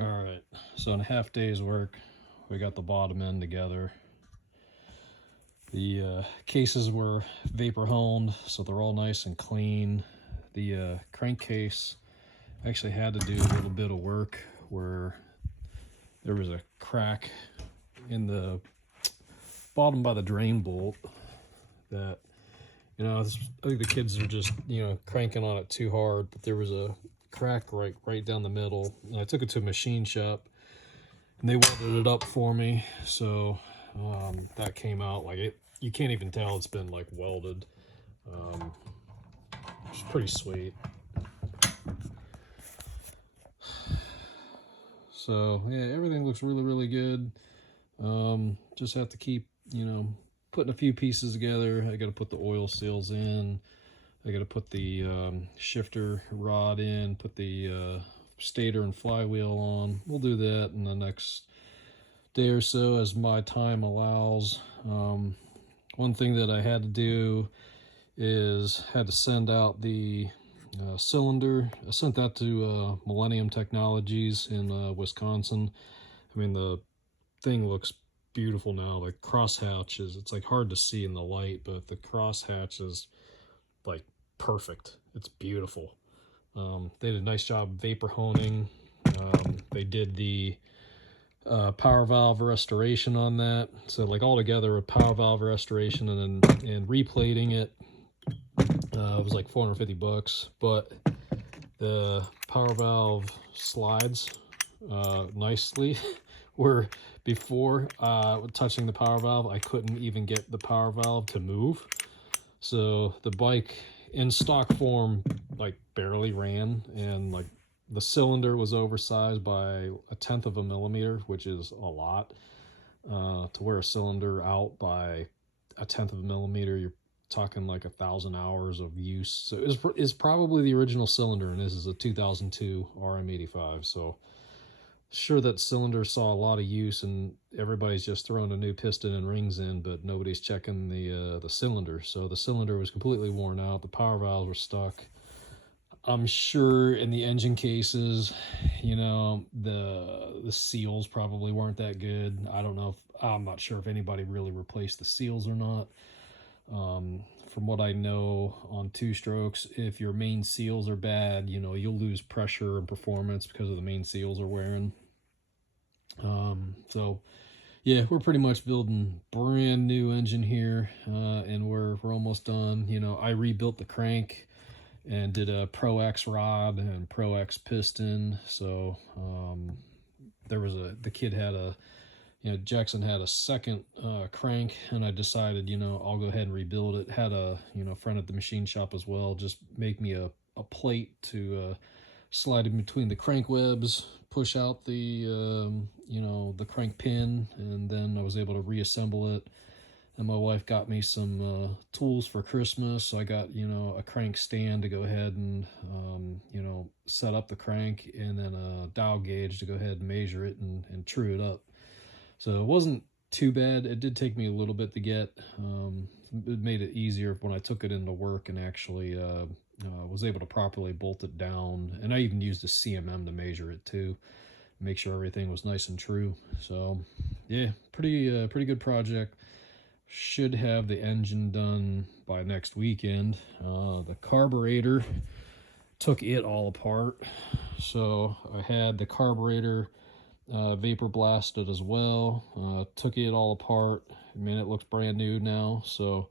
All right, so in a half day's work, we got the bottom end together. The cases were vapor honed, so they're all nice and clean. The crankcase actually had to do a little bit of work where there was a crack in the bottom by the drain bolt that, I think the kids are just, cranking on it too hard, but there was a crack right down the middle. And I took it to a machine shop and they welded it up for me. So that came out like it. You can't even tell it's been like welded. Um, it's pretty sweet. So yeah, everything looks really good. Just have to keep putting a few pieces together. I got to put the oil seals in. I got to put the shifter rod in. Put the stator and flywheel on. We'll do that in the next day or so as my time allows. One thing that I had to do is had to send out the cylinder. I sent that to Millennium Technologies in Wisconsin. I mean, the thing looks beautiful now. The crosshatch is, it's like hard to see in the light, but the crosshatch is like perfect. It's beautiful. They did a nice job vapor honing. They did the power valve restoration on that. So like all together a power valve restoration and replating it was like 450 bucks. But the power valve slides nicely where before touching the power valve I couldn't even get the power valve to move. So the bike in stock form like barely ran, and like the cylinder was oversized by 1/10 of a millimeter, which is a lot. To wear a cylinder out by 1/10 of a millimeter, you're talking like 1,000 hours of use. So it's probably the original cylinder, and this is a 2002 RM85. So sure, that cylinder saw a lot of use, and everybody's just throwing a new piston and rings in, but nobody's checking the cylinder. So the cylinder was completely worn out. The power valves were stuck. I'm sure in the engine cases, the seals probably weren't that good. I don't know if I'm not sure if anybody really replaced the seals or not. From what I know on two strokes, if your main seals are bad, you'll lose pressure and performance because of the main seals are wearing. So yeah, we're pretty much building brand new engine here, and we're almost done. I rebuilt the crank and did a Pro X rod and Pro X piston. So there was the kid had Jackson had a second crank, and I decided, I'll go ahead and rebuild it. Had a friend at the machine shop as well, just make me a plate to slide in between the crank webs, push out the crank pin, and then I was able to reassemble it. And my wife got me some tools for Christmas. So I got a crank stand to go ahead and set up the crank, and then a dial gauge to go ahead and measure it and true it up. So it wasn't too bad. It did take me a little bit to get. It made it easier when I took it into work and actually was able to properly bolt it down. And I even used a CMM to measure it too, make sure everything was nice and true. So yeah, pretty good project. Should have the engine done by next weekend. The carburetor, took it all apart. So I had the carburetor vapor blasted as well. Took it all apart. I mean, it looks brand new now. So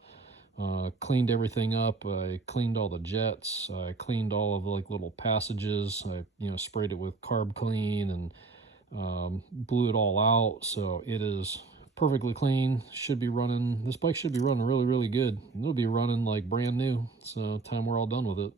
cleaned everything up. I cleaned all the jets. I cleaned all of the like little passages. I sprayed it with carb clean and blew it all out. So it is perfectly clean. Should be running. This bike should be running really good. It'll be running like brand new. So time we're all done with it.